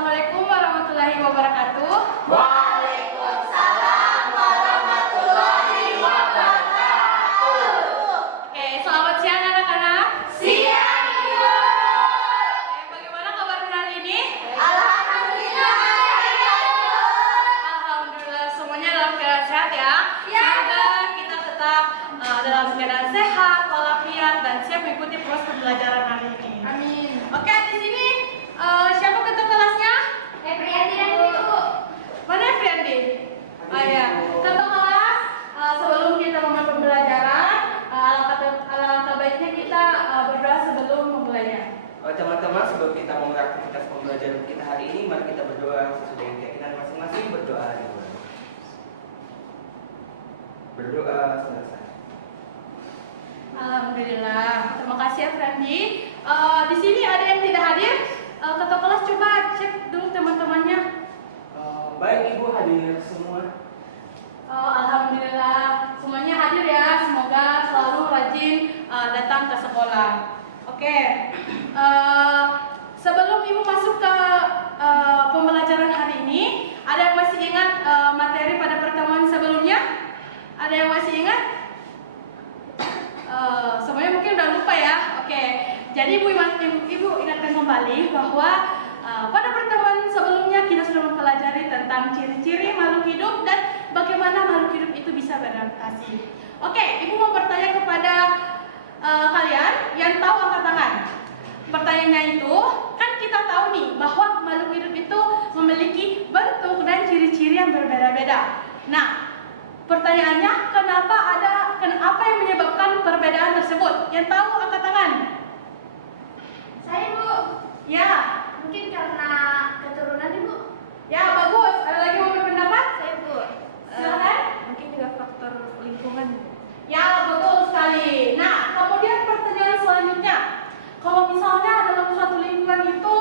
Assalamualaikum warahmatullahi wabarakatuh. Waalaikumsalam warahmatullahi wabarakatuh. Oke, selamat siang anak-anak. Siang, Ibu. Bagaimana kabar hari ini? Alhamdulillah. Alhamdulillah, semuanya dalam keadaan sehat ya. Ya. Semoga kita tetap dalam keadaan sehat, walafiat, dan siap mengikuti proses pembelajaran hari ini. Amin. Oke, di sini siapa ketua kelasnya? Febriandi dan Ibu. Mana Febriandi? Oh ya, ketua kelas. Sebelum kita memulai pembelajaran, alangkah baiknya kita berdoa sebelum memulainya. Teman-teman, sebelum kita memulai aktivitas pembelajaran kita hari ini, mari kita berdoa sesuai dengan keyakinan masing-masing. Berdoa dimulai. Berdoa selesai. Alhamdulillah. Terima kasih ya Febriandi. Di sini ada yang tidak hadir. Ketua kelas coba cek dulu teman-temannya. Baik, Ibu hadir semua. Alhamdulillah semuanya hadir ya. Semoga selalu rajin datang ke sekolah. Oke. Sebelum Ibu masuk ke pembelajaran hari ini, ada yang masih ingat materi pada pertemuan sebelumnya? Ada yang masih ingat? Semuanya mungkin udah lupa ya. Oke. Jadi Ibu ingatkan kembali bahwa pada pertemuan sebelumnya kita sudah mempelajari tentang ciri-ciri makhluk hidup dan bagaimana makhluk hidup itu bisa beradaptasi. Oke, Ibu mau bertanya kepada kalian yang tahu angkat tangan. Pertanyaannya itu, kan kita tahu nih bahwa makhluk hidup itu memiliki bentuk dan ciri-ciri yang berbeda-beda. Nah, pertanyaannya apa yang menyebabkan perbedaan tersebut? Yang tahu angkat tangan. Saya, Bu. Ya. Mungkin karena keturunan, Ibu. Ya, bagus. Ada lagi mau berpendapat? Saya, Bu. Silakan. Mungkin juga faktor lingkungan. Ya, betul sekali. Nah, kemudian pertanyaan selanjutnya. Kalau misalnya dalam suatu lingkungan itu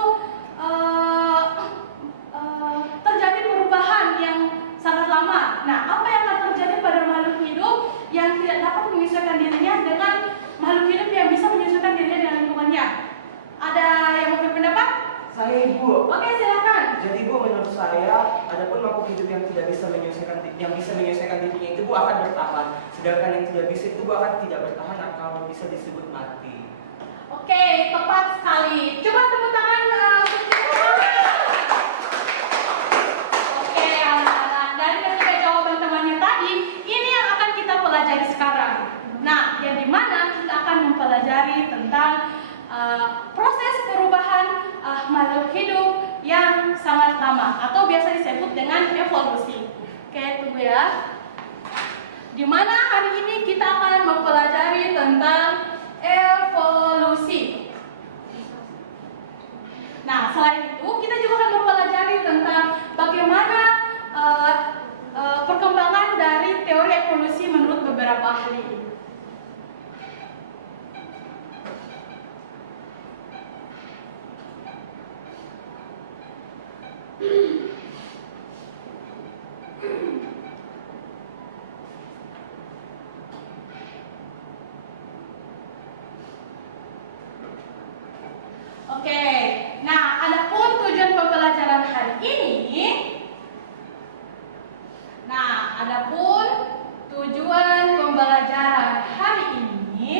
terjadi perubahan yang sangat lama. Nah, apa yang akan terjadi pada makhluk hidup yang tidak dapat menyesuaikan dirinya dengan makhluk hidup yang bisa menyesuaikan dirinya dengan lingkungannya? Ada yang mau berpendapat? Saya, Ibu. Oke, silakan. Jadi, Ibu, menurut saya, adapun makhluk hidup yang tidak bisa menyesuaikan dirinya itu, Bu, akan bertahan. Sedangkan yang tidak bisa itu, Bu, akan tidak bertahan atau bisa disebut mati. Oke, tepat sekali. Coba tepuk tangan. Oke, anak-anak. Dari ketiga jawaban temannya tadi, ini yang akan kita pelajari sekarang. Nah, yang dimana kita akan mempelajari tentang proses perubahan makhluk hidup yang sangat lama atau biasa disebut dengan evolusi. Oke, tunggu ya. Dimana hari ini kita akan mempelajari tentang evolusi. Nah, selain itu kita juga akan mempelajari tentang bagaimana perkembangan dari teori evolusi menurut beberapa ahli. Oke, nah adapun tujuan pembelajaran hari ini. Nah, adapun tujuan pembelajaran hari ini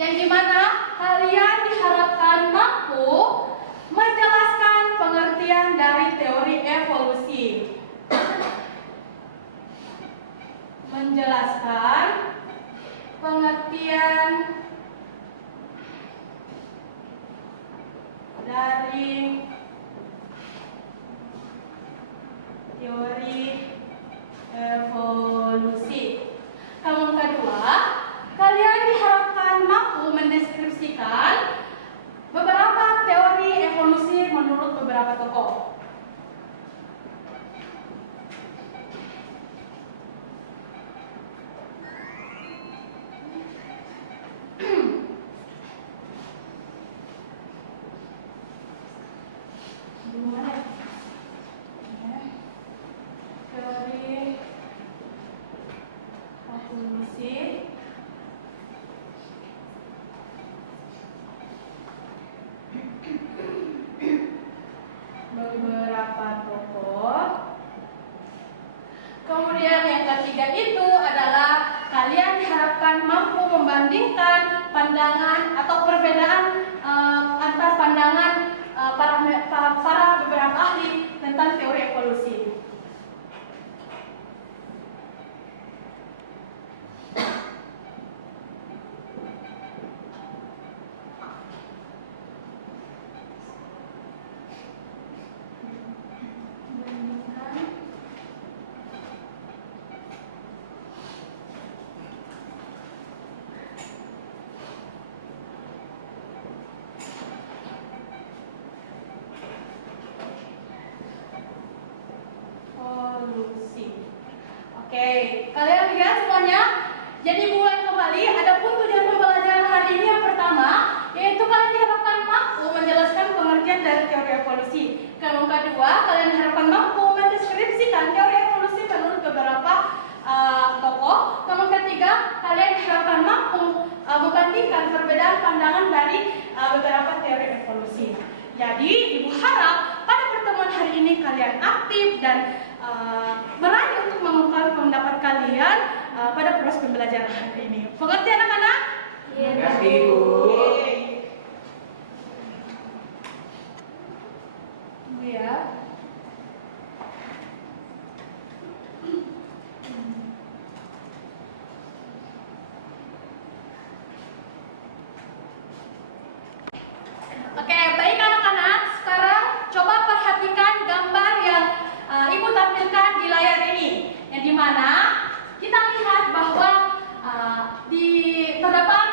yang dimana kalian diharapkan mampu menjelaskan pengertian dari teori evolusi. Menjelaskan pengertian dari teori evolusi. Yang kedua, kalian diharapkan mampu mendeskripsikan beberapa teori evolusi menurut beberapa tokoh. pandangan atau perbedaan antar pandangan para beberapa ahli tentang teori evolusi. Oke, kalian lihat semuanya. Jadi mulai kembali. Adapun tujuan pembelajaran hari ini yang pertama, yaitu kalian diharapkan mampu menjelaskan pengertian dari teori evolusi. Yang kedua, kalian diharapkan mampu mendeskripsikan teori evolusi menurut beberapa tokoh. Yang ketiga, kalian diharapkan mampu membandingkan perbedaan pandangan dari beberapa teori evolusi. Jadi, Ibu harap pada pertemuan hari ini kalian aktif dan berani untuk mengungkapkan pendapat kalian pada proses pembelajaran hari ini. Mengerti anak-anak? Iya. Mengerti, Ibu. Ya. Oke, baik anak-anak. Sekarang coba perhatikan gambar yang Ibu tampilkan di layar ini, yang dimana kita lihat bahwa terdapat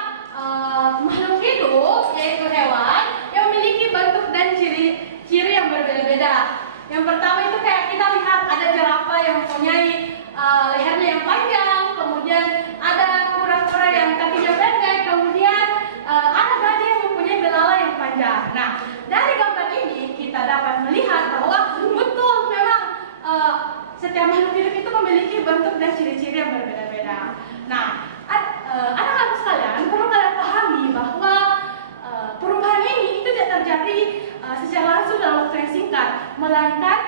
makhluk hidup, yaitu hewan yang memiliki bentuk dan ciri yang berbeda-beda. Yang pertama itu kayak kita lihat ada jerapah yang mempunyai lehernya yang panjang, kemudian ada kura-kura yang kakinya pendek, kemudian ada gajah yang mempunyai belalai yang panjang. Nah, dari gambar ini kita dapat melihat bahwa betul memang setiap makhluk hidup itu memiliki bentuk dan ciri-ciri yang berbeda-beda. Nah, anak-anak sekalian perlu kalian pahami bahwa perubahan ini itu tidak terjadi secara langsung dalam waktu yang singkat, melainkan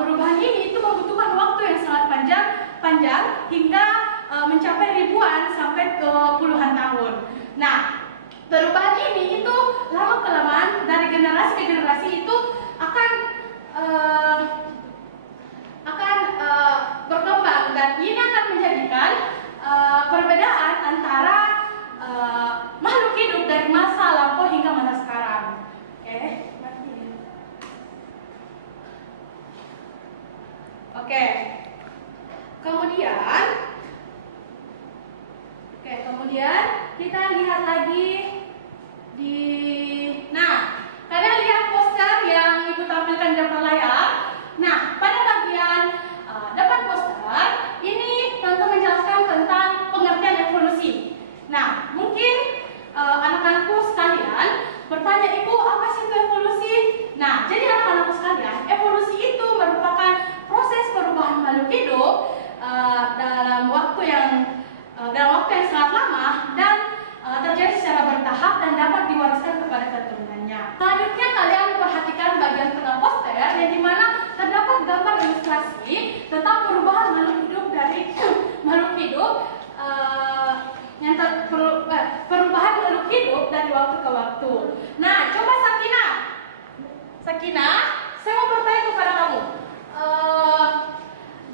perubahan ini itu membutuhkan waktu yang sangat panjang hingga mencapai ribuan sampai ke puluhan tahun. Nah, perubahan ini itu lama kelamaan dari generasi ke generasi itu akan berkembang, dan ini akan menjadikan perbedaan antara makhluk hidup dari masa lampau hingga masa sekarang. Oke. Kemudian kita lihat lagi kalian lihat poster yang Ibu tampilkan di depan layar. Nah, pada bagian depan poster ini tentu menjelaskan tentang pengertian evolusi. Nah, mungkin anak-anakku sekalian bertanya, Ibu, apa sih itu evolusi? Nah, jadi anak-anakku sekalian, evolusi itu merupakan proses perubahan makhluk hidup dalam waktu yang sangat lama dan terjadi secara bertahap dan dapat diwariskan kepada keturunannya. Selanjutnya kalian memperhatikan bagian tengah poster yang dimana terdapat gambar ilustrasi tentang perubahan makhluk hidup dari perubahan makhluk hidup dari waktu ke waktu. Nah, coba Sakina, saya mau bertanya kepada kamu.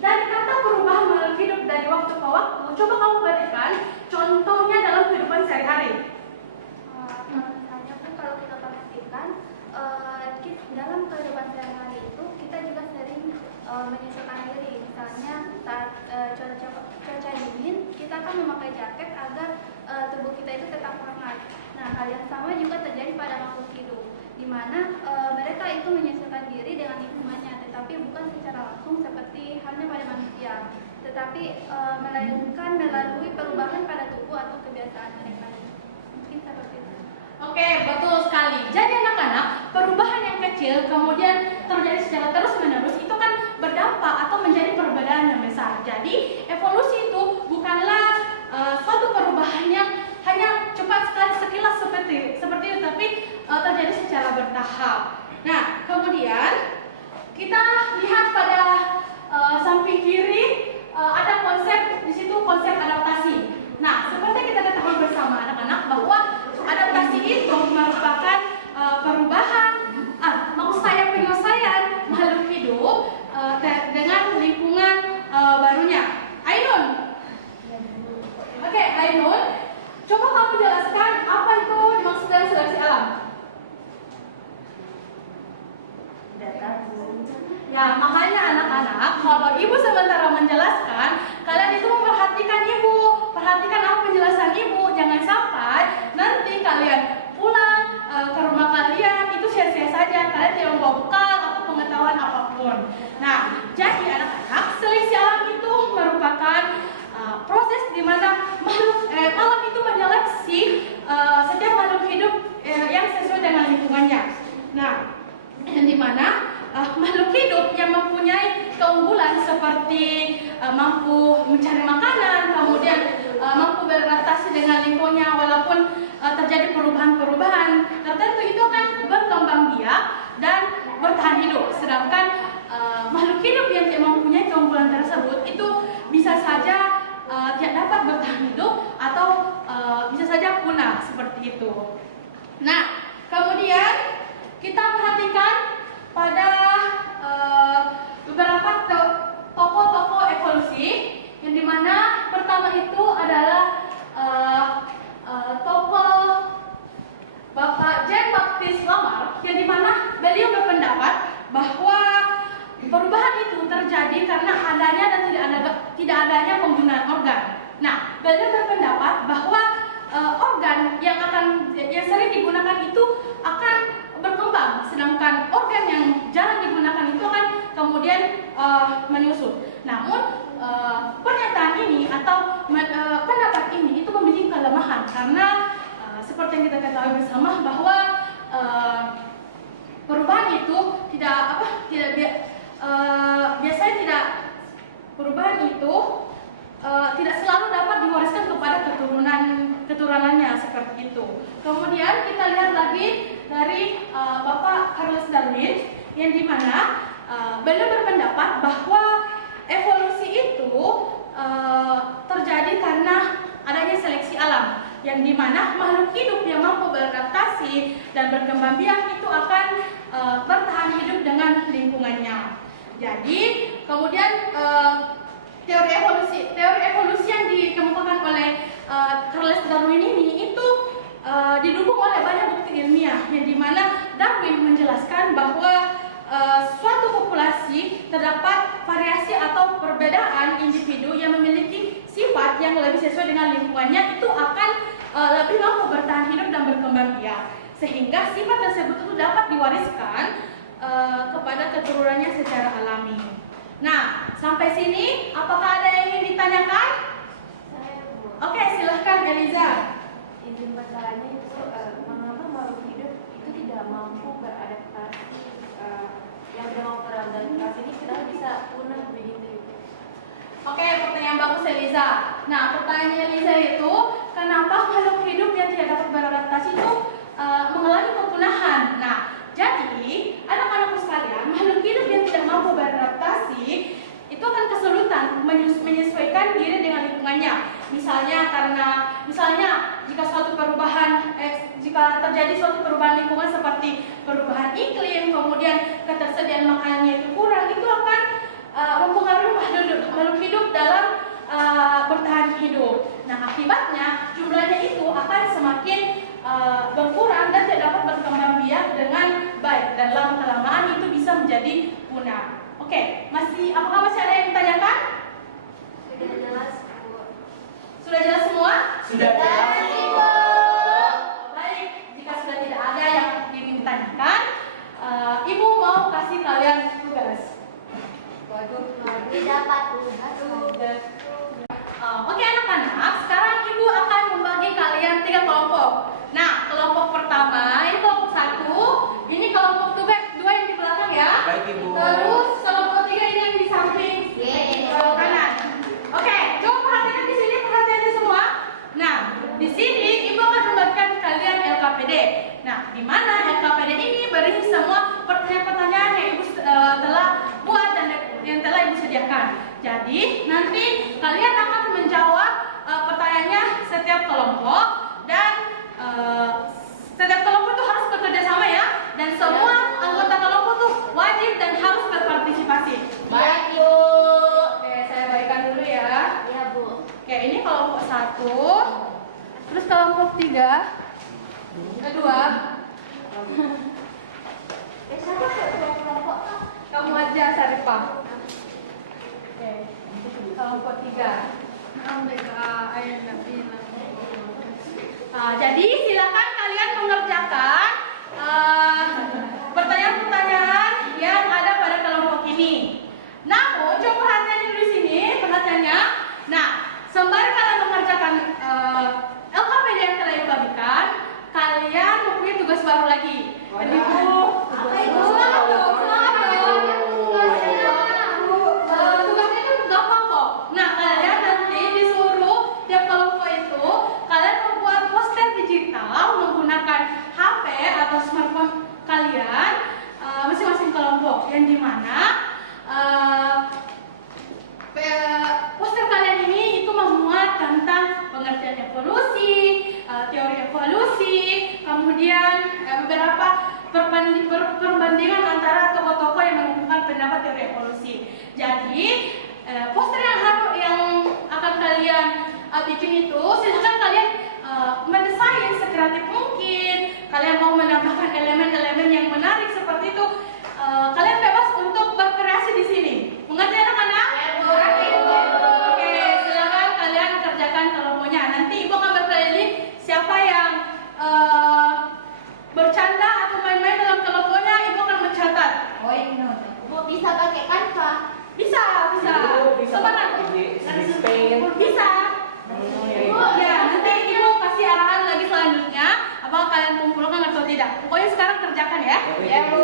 Dari kata perubahan makhluk hidup dari waktu ke waktu, coba kamu berikan contohnya dalam kehidupan sehari-hari. Misalnya pun kalau kita perhatikan dalam kehidupan sehari-hari itu kita juga sering menyesuaikan diri. Misalnya saat cuaca dingin, kita akan memakai jaket agar tubuh kita itu tetap hangat. Nah, hal yang sama juga terjadi pada makhluk hidup, di mana mereka itu menyesuaikan diri dengan lingkungannya, tetapi bukan secara langsung seperti halnya pada manusia, tetapi melainkan melalui perubahan pada tubuh atau kebiasaan mereka. Mungkin seperti itu. Oke, betul sekali. Jadi anak-anak, perubahan yang kecil kemudian terjadi secara terus-menerus itu kan berdampak atau menjadi perbedaan yang besar. Jadi evolusi itu bukanlah suatu perubahan yang hanya cepat sekali sekilas seperti itu, tapi terjadi secara bertahap. Nah, kemudian kita lihat pada samping kiri ada konsep, di situ konsep adaptasi. Nah, seperti kita ketahui bersama anak-anak bahwa Nah, jadi anak-anak, seleksi alam itu merupakan proses di mana alam itu menyeleksi setiap makhluk hidup yang sesuai dengan lingkungannya. Nah, yang di mana makhluk hidup yang mempunyai keunggulan seperti mampu mencari makanan, kemudian mampu beradaptasi dengan lingkungannya walaupun terjadi perubahan-perubahan tertentu, itu akan berkembang biak dan bertahan hidup. Sedangkan makhluk hidup yang tidak mempunyai keunggulan tersebut itu bisa saja tidak dapat bertahan hidup atau bisa saja punah seperti itu. Nah, kemudian kita perhatikan pada beberapa tokoh-tokoh evolusi, yang dimana pertama itu adalah tokoh Bapak Jean-Baptiste Lamarck, yang dimana beliau berpendapat bahwa perubahan itu terjadi karena adanya dan tidak adanya penggunaan organ. Nah, beliau berpendapat bahwa organ yang sering digunakan itu akan berkembang, sedangkan organ yang jarang digunakan itu akan kemudian menyusut. Namun pernyataan ini atau pendapat ini itu memiliki kelemahan karena seperti yang kita ketahui bersama bahwa perubahan itu perubahan itu tidak selalu dapat diwariskan kepada keturunannya seperti itu. Kemudian kita lihat lagi dari Bapak Charles Darwin, yang dimana beliau berpendapat bahwa evolusi itu terjadi karena adanya seleksi alam, yang dimana makhluk hidup yang mampu beradaptasi dan berkembang biak itu akan bertahan hidup dengan lingkungannya. Jadi kemudian teori evolusi yang dikemukakan oleh Charles Darwin ini itu didukung oleh banyak bukti ilmiah, yang dimana Darwin menjelaskan bahwa suatu populasi terdapat variasi atau perbedaan individu yang memiliki sifat yang lebih sesuai dengan lingkungannya, itu akan lebih mampu bertahan hidup dan berkembang biak, sehingga sifat tersebut itu dapat diwariskan kepada keturunannya secara alami. Nah, sampai sini apakah ada yang ingin ditanyakan? Saya, Bu. Oke, silahkan Eliza. Izin bertanya itu mengapa makhluk hidup itu tidak mampu beradaptasi, yang tidak mampu beradaptasi ini kenapa bisa punah begitu? Oke, pertanyaan bagus Eliza. Nah, pertanyaan Eliza itu, kenapa makhluk hidup yang tidak dapat beradaptasi itu mengalami kepunahan? Nah, jadi anak-anakku sekalian, makhluk hidup yang tidak mampu beradaptasi itu akan kesulitan menyesuaikan diri dengan lingkungannya. Misalnya jika terjadi suatu perubahan lingkungan seperti perubahan iklim, kemudian ketersediaan makanannya itu kurang, itu akan mempengaruhi makhluk hidup dalam bertahan hidup. Nah, akibatnya jumlahnya itu akan semakin berkurang dan tidak dapat berkembang biak dengan baik, dan lama-kelamaan itu bisa menjadi punah. Oke, apakah masih ada yang ditanyakan? Sudah jelas, Bu. Sudah jelas semua? Sudah jelas. Baik, jika sudah tidak ada yang ingin ditanyakan, Ibu mau kasih kalian tugas. Waduh, Tidak tugas. Oke anak-anak, sekarang Ibu akan membagi kalian 3 kelompok. Nah, kelompok pertama, ini kelompok 1, ini kelompok 2 yang di belakang ya. Baik, Ibu. Terus kelompok 3 ini yang di samping kanan. Oke, coba perhatikan di sini, perhatiannya semua. Nah, di sini Ibu akan membagikan kalian LKPD. Nah, di mana LKPD ini berisi semua pertanyaan-pertanyaan yang Ibu telah buat dan yang telah Ibu sediakan. Jadi nanti kalian akan menjawab pertanyaannya setiap kelompok, dan setiap kelompok itu harus bekerja sama ya, dan semua anggota kelompok tuh wajib dan harus berpartisipasi. baik Bu. Oke, saya baikkan dulu ya. Iya, Bu. Oke, ini kelompok 1, terus kelompok 3, kedua. Siapa kelompok? Kamu aja Sarifah. Oke, kelompok 3. Jadi silakan kalian mengerjakan pertanyaan-pertanyaan yang ada pada kelompok ini. tugas baru lagi. Dan Ibu, Apa itu? semangat dong, semangat dong. Tugasnya itu gampang kok. Nah, kalian nanti disuruh tiap kelompok itu kalian membuat poster digital menggunakan HP atau smartphone kalian masing-masing kelompok yang dimana poster kalian ini itu memuat tentang pengertian evolusi, teori evolusi, kemudian beberapa perbandingan antara tokoh-tokoh yang menunjukkan pendapat teori evolusi. Jadi poster yang akan kalian bikin itu silakan kalian mendesain sekreatif mungkin. Kalian mau menambahkan elemen-elemen yang menarik seperti itu, kalian bebas untuk berkreasi di sini. Mengerti anak-anak? Oke, silakan kalian kerjakan kelompoknya. Nanti Ibu akan berkeliling siapa yang bercanda atau main-main dalam kelompoknya, Ibu akan mencatat. Oh ini, Bu bisa pakai Canva? Bisa. Bisa Coba pakai Dispaint. Bisa. Ya, nanti Ibu kasih arahan lagi selanjutnya. Apakah kalian kumpulkan atau tidak? Pokoknya sekarang kerjakan ya. Ya Bu.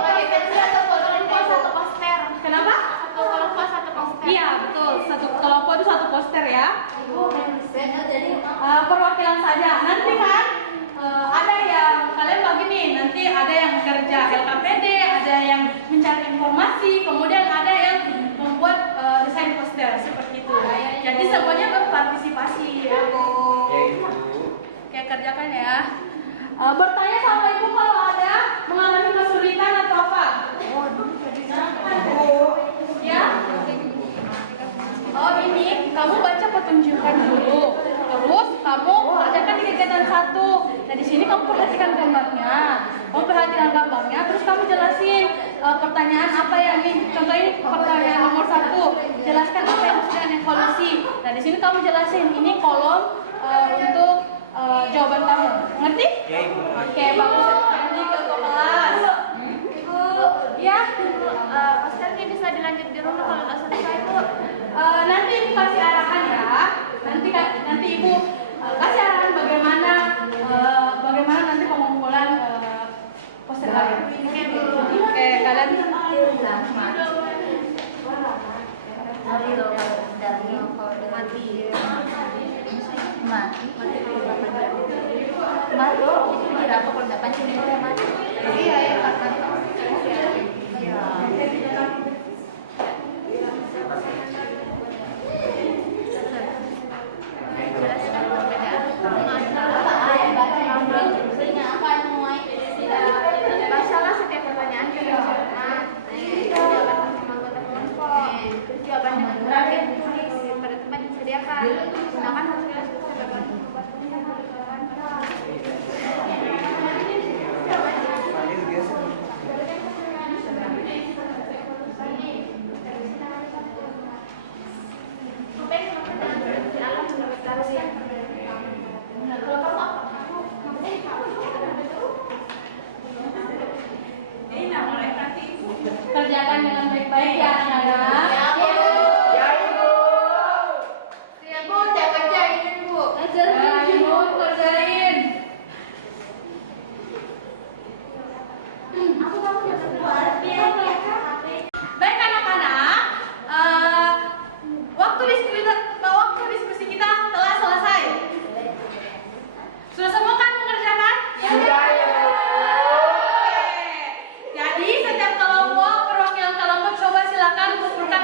Pakai pensil atau kelompok satu poster? Kenapa? Satu kelompok satu poster. Iya, betul. Satu kelompok itu satu poster ya. Ibu jadi Perwakilan saja. Nanti kan ada yang kalian bagi nih. Nanti ada yang kerja LKPD, ada yang mencari informasi, kemudian ada yang membuat desain poster seperti itu. Jadi semuanya berpartisipasi ya, Bu. Ya Ibu. Oke, kerjakan ya. Bertanya sama Ibu kalau ada mengalami kesulitan atau apa? Ya. Oh ini, kamu baca petunjukan dulu. Terus kamu kerjakan di kegiatan 1. Nah di sini kamu perhatikan gambarnya. Terus kamu jelasin pertanyaan apa yang nih. Contoh ini pertanyaan nomor 1. Jelaskan apa yang maksudnya evolusi. Nah di sini kamu jelasin ini kolom untuk jawaban kamu. Ngerti? Ya Ibu. Oke, bagus. Nanti ke kelas. Ibu. Ya. Posternya bisa dilanjut di rumah kalau nggak selesai Bu. Nanti Ibu kasih arahan ya. Nanti Ibu kasih arahan bagaimana nanti pengumpulan poster kalian. Oke, kalian Iya ya Kak. Bacalah setiap pertanyaan juga cermat. Jawaban sama anggota kelompok. Terus jawaban yang terakhir tulis pada tempat yang disediakan. Gunakan hasil sebagai kerjakan dengan baik-baik ya anak-anak. Ya Ibu. Bu, udah kerjain Bu. Nah, Ibu kerjain. Baik anak-anak, waktu diskusi kita telah selesai. Sudah semua kan mengerjakan? Sudah ya Bu. Oke. Jadi setiap kelompok, perwakilan kelompok coba silakan kumpulkan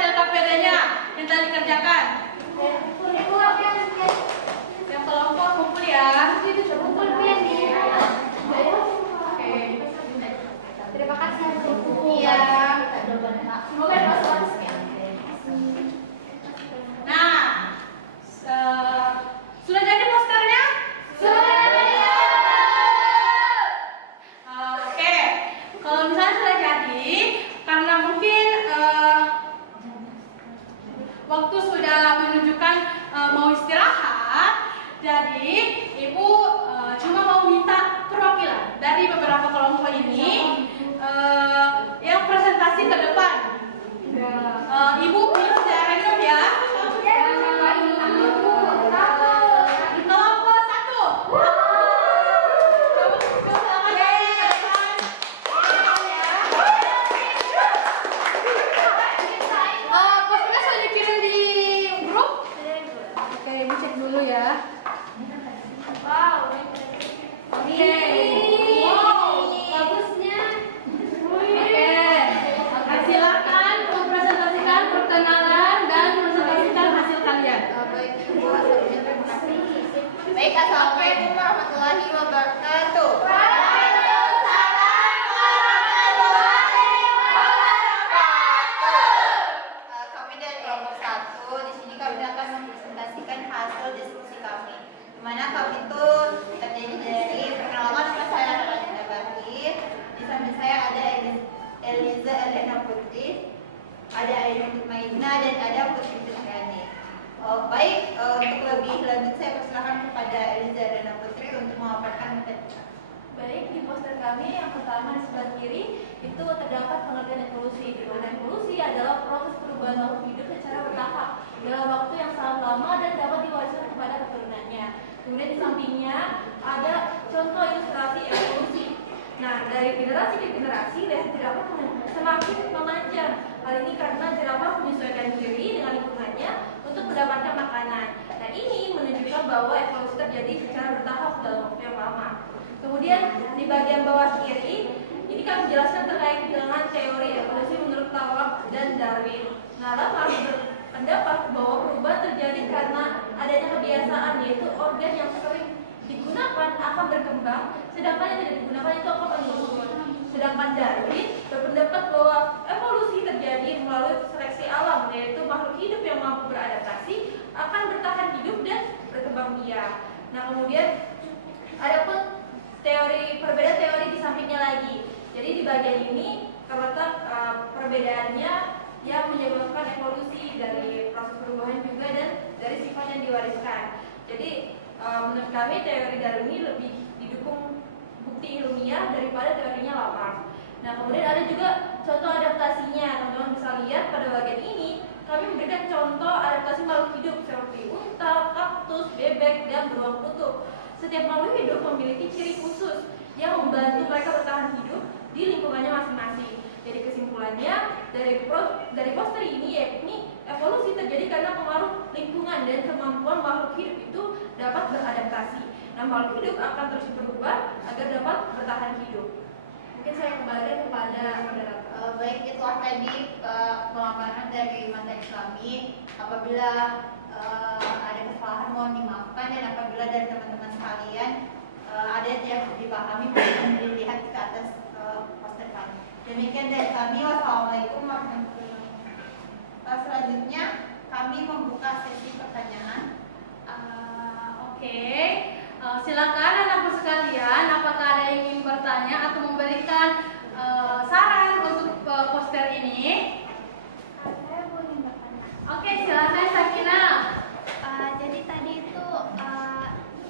wabarakatuh. Kami dari kelompok 1, di sini kami akan mempresentasikan hasil diskusi kami. Di mana kami itu terdiri dari perkenalan, nama saya Ramadina Bahir. Di samping saya ada Eliza Elena Putri, ada Ainun Maina, dan ada Putri Fitrani. Baik, untuk lebih lanjut saya persilakan kepada Eliza Elena Putri untuk memaparkan materi. Baik, di poster kami yang pertama di sebelah kiri itu terdapat pengertian evolusi. Di mana evolusi adalah proses perubahan makhluk hidup secara bertahap dalam waktu yang sangat lama dan dapat diwariskan kepada keturunannya. Kemudian di sampingnya ada contoh ilustrasi evolusi. Nah, dari generasi ke generasi leher jerapah semakin memanjang. Hal ini karena jerapah menyesuaikan diri dengan lingkungannya untuk mendapatkan makanan. Nah, ini menunjukkan bahwa evolusi terjadi secara bertahap dalam waktu yang lama. Kemudian di bagian bawah kiri, ini kami jelaskan terkait dengan teori evolusi menurut Lamarck dan Darwin. Nah, Lamarck berpendapat bahwa perubahan terjadi karena adanya kebiasaan, yaitu organ yang sering digunakan akan berkembang, sedangkan yang tidak digunakan itu akan menurun. Sedangkan Darwin berpendapat bahwa evolusi terjadi melalui seleksi alam, yaitu makhluk hidup yang mampu beradaptasi akan bertahan hidup dan berkembang biak. Nah, kemudian ada pun perbedaan teori di sampingnya lagi. Jadi di bagian ini terletak perbedaannya yang menyebabkan evolusi dari proses perubahan juga dan dari sifat yang diwariskan. Jadi menurut kami teori Darwin ini lebih didukung bukti ilmiah daripada teorinya Lamarck. Nah, kemudian ada juga contoh adaptasinya. Teman-teman bisa lihat pada bagian ini kami memberikan contoh adaptasi makhluk hidup seperti unta, kaktus, bebek, dan beruang kutub. Setiap makhluk hidup memiliki ciri khusus yang membantu mereka bertahan hidup di lingkungannya masing-masing. Jadi kesimpulannya dari poster ini yakni evolusi terjadi karena pengaruh lingkungan dan kemampuan makhluk hidup itu dapat beradaptasi. Nah, makhluk hidup akan terus berubah agar dapat bertahan hidup. Mungkin saya kembali kepada moderator. Baik, itulah tadi pemaparan dari materi kami. Apabila ada kesalahan mohon dimaafkan, dan apabila dari teman-teman sekalian ada yang dipahami mohon dilihat ke atas poster kami. Demikian dari kami. Wassalamualaikum warahmatullahi wabarakatuh. Selanjutnya kami membuka sesi pertanyaan. Oke. Silakan anak-anak sekalian, apakah ada yang ingin bertanya atau memberikan saran untuk poster ini? Saya boleh bertanya. Oke, silakan Sakina. Jadi tadi itu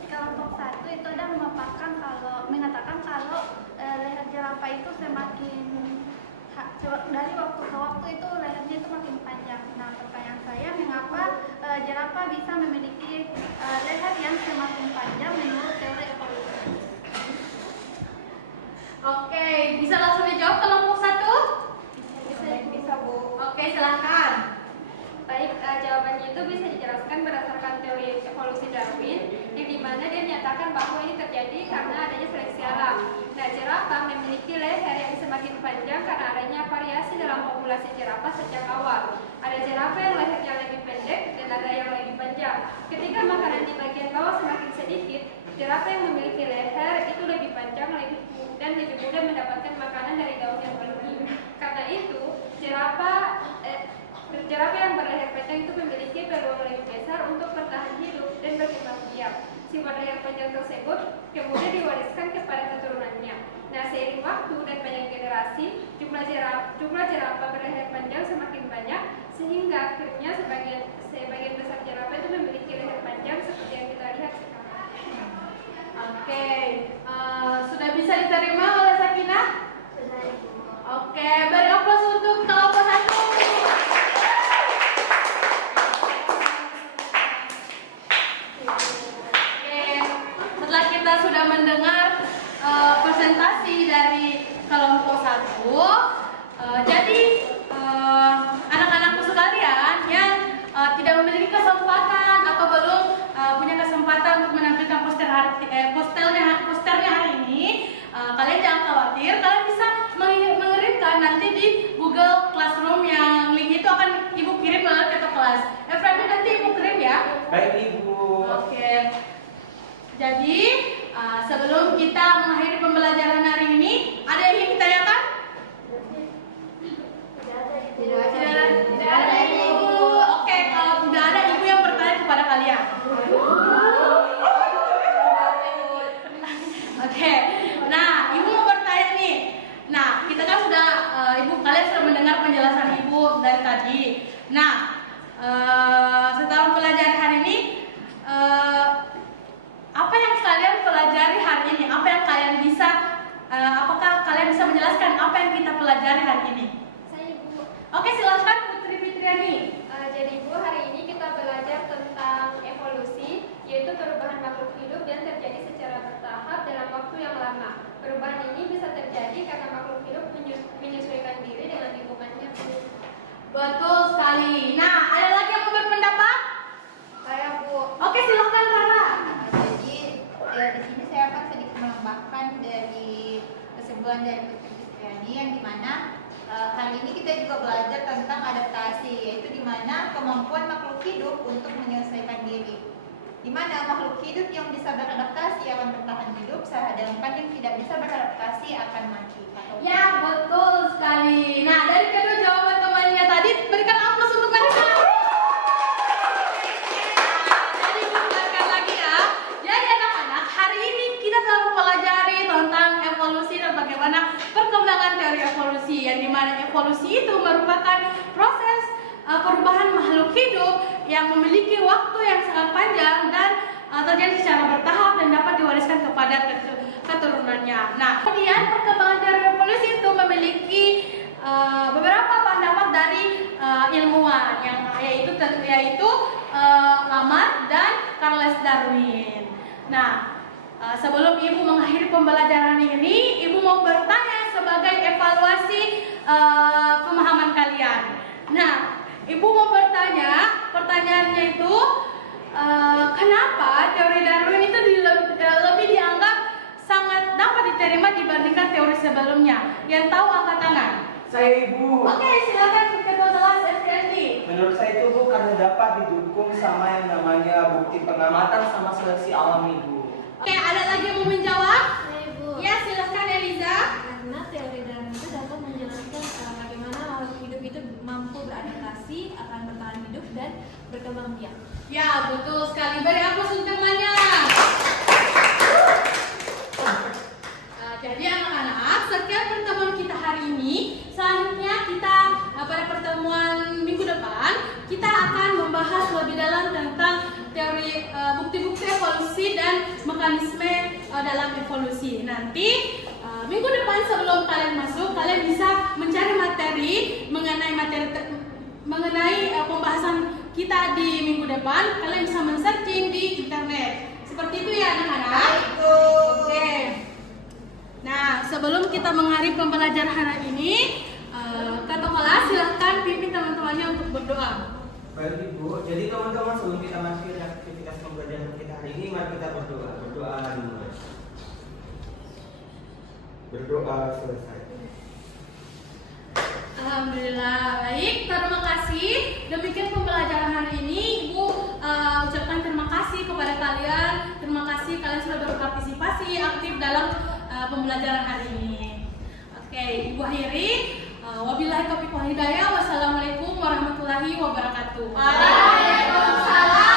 kelompok 1 itu ada mengatakan kalau leher jerapah itu semakin dari waktu ke waktu itu lehernya itu makin panjang. Nah, pertanyaan saya, mengapa jerapah bisa memiliki leher yang semakin panjang menurut teori evolusi? Oke, bisa langsung dijawab kelompok 1? Bisa Bu. Oke, silakan. Baik, jawabannya itu bisa dijelaskan berdasarkan teori evolusi Darwin, yang dimana dia menyatakan bahwa ini terjadi karena adanya seleksi alam. Nah, jerapah memiliki leher yang semakin panjang karena adanya variasi dalam populasi jerapah sejak awal. Ada jerapah yang lehernya lebih pendek dan ada yang lebih panjang. Ketika makanan di bagian bawah semakin sedikit, jerapah yang memiliki leher itu lebih panjang dan lebih mudah mendapatkan makanan dari daun yang tinggi. Karena itu, jerapah yang berleher panjang itu memiliki peluang lebih besar untuk bertahan hidup dan berkembang biak. Sifat leher panjang tersebut kemudian diwariskan kepada keturunannya. Nah, seiring waktu dan banyak generasi, jumlah jerapah berleher panjang semakin banyak, sehingga akhirnya sebagian besar jerapah itu memiliki leher panjang seperti yang kita lihat sekarang. Oke, sudah bisa diterima oleh Sakina? Sudah, Ibu. Oke, beri aplaus untuk kelompok 1. Setelah kita sudah mendengar presentasi dari kelompok 1, jadi anak-anakku sekalian yang tidak memiliki kesempatan atau belum punya kesempatan untuk menampilkan posternya hari ini, kalian jangan khawatir, kalian bisa mengirimkan nanti di Google Classroom yang link itu akan Ibu kirim ke kelas. Efraim nanti Ibu kirim ya. Baik Ibu. Oke. Jadi sebelum kita mengakhiri pembelajaran hari ini, ada yang ingin ditanyakan? Tidak ada ibu. Oke, kalau tidak ada ibu yang bertanya kepada kalian. Oke, nah ibu mau bertanya nih. Nah, kita kan sudah kalian sudah mendengar penjelasan ibu dari tadi. Nah, setelah pelajari hari ini, apa yang kalian pelajari hari ini? Apa yang kalian bisa? Apakah kalian bisa menjelaskan apa yang kita pelajari hari ini? Saya Ibu. Oke, silakan Putri Fitriani. Jadi Ibu, hari ini kita belajar tentang evolusi, yaitu perubahan makhluk hidup yang terjadi secara bertahap dalam waktu yang lama. Perubahan ini bisa terjadi karena makhluk hidup menyesuaikan diri dengan lingkungannya. Betul sekali. Nah, ada lagi yang mau berpendapat? Saya Bu. Oke, silakan Rara. Jadi di sini saya akan sedikit menambahkan dari kesimpulan dari Putri Fitriani yang dimana hari ini kita juga belajar tentang adaptasi, yaitu dimana kemampuan makhluk hidup untuk menyelesaikan diri. Dimana makhluk hidup yang bisa beradaptasi akan bertahan hidup, sedangkan yang tidak bisa beradaptasi akan mati. Ya, betul sekali. Nah, dari kedua jawaban temannya tadi, berikan aplaus untuk mereka. Jadi, dengarkan lagi ya. Jadi anak-anak, hari ini kita telah mempelajari tentang evolusi dan bagaimana perkembangan teori evolusi. Yang dimana evolusi itu merupakan proses perubahan makhluk hidup yang memiliki waktu yang sangat panjang dan terjadi secara bertahap dan dapat diwariskan kepada keturunannya. Nah, kemudian perkembangan teori evolusi itu memiliki beberapa pendapat dari ilmuwan yang yaitu Lamarck dan Charles Darwin. Nah, sebelum ibu mengakhiri pembelajaran ini, ibu mau bertanya sebagai evaluasi pemahaman kalian. Nah, ibu mau bertanya, pertanyaannya itu kenapa teori Darwin itu lebih dianggap sangat dapat diterima dibandingkan teori sebelumnya? Yang tahu angkat tangan. Saya Ibu. Oke, silakan ketua kelas SDSD. Menurut saya itu Bu karena dapat didukung sama yang namanya bukti pengamatan sama seleksi alam Ibu. Oke, ada lagi yang mau menjawab? Saya Ibu. Ya, silakan Eliza. Karena teori Darwin itu dapat menjelaskan bagaimana makhluk hidup itu mampu beradaptasi, akan bertahan hidup dan berkembang biak. Ya, betul sekali. Beri aplaus untuk temannya. Jadi anak-anak, sekian pertemuan kita hari ini. Selanjutnya kita pada pertemuan minggu depan kita akan membahas lebih dalam tentang teori bukti-bukti evolusi dan mekanisme dalam evolusi. Nanti minggu depan sebelum kalian masuk, kalian bisa mencari materi mengenai pembahasan kita di minggu depan. Kalian bisa men-searching di internet. Seperti itu ya anak-anak. Oke. Nah, sebelum kita mengakhiri pembelajaran hari ini, ketua kelas silahkan pimpin teman-temannya untuk berdoa. Baik Ibu, jadi teman-teman sebelum kita masuk ke aktivitas pembelajaran kita hari ini, mari kita berdoa. Berdoa dulu. Berdoa selesai. Alhamdulillah, baik. Terima kasih. Demikian pembelajaran hari ini. Ibu ucapkan terima kasih kepada kalian. Terima kasih kalian sudah berpartisipasi aktif dalam pembelajaran hari ini. Oke, Ibu akhiri. Wabillahi taufiq wal hidayah. Wassalamualaikum warahmatullahi wabarakatuh. Waalaikumsalam.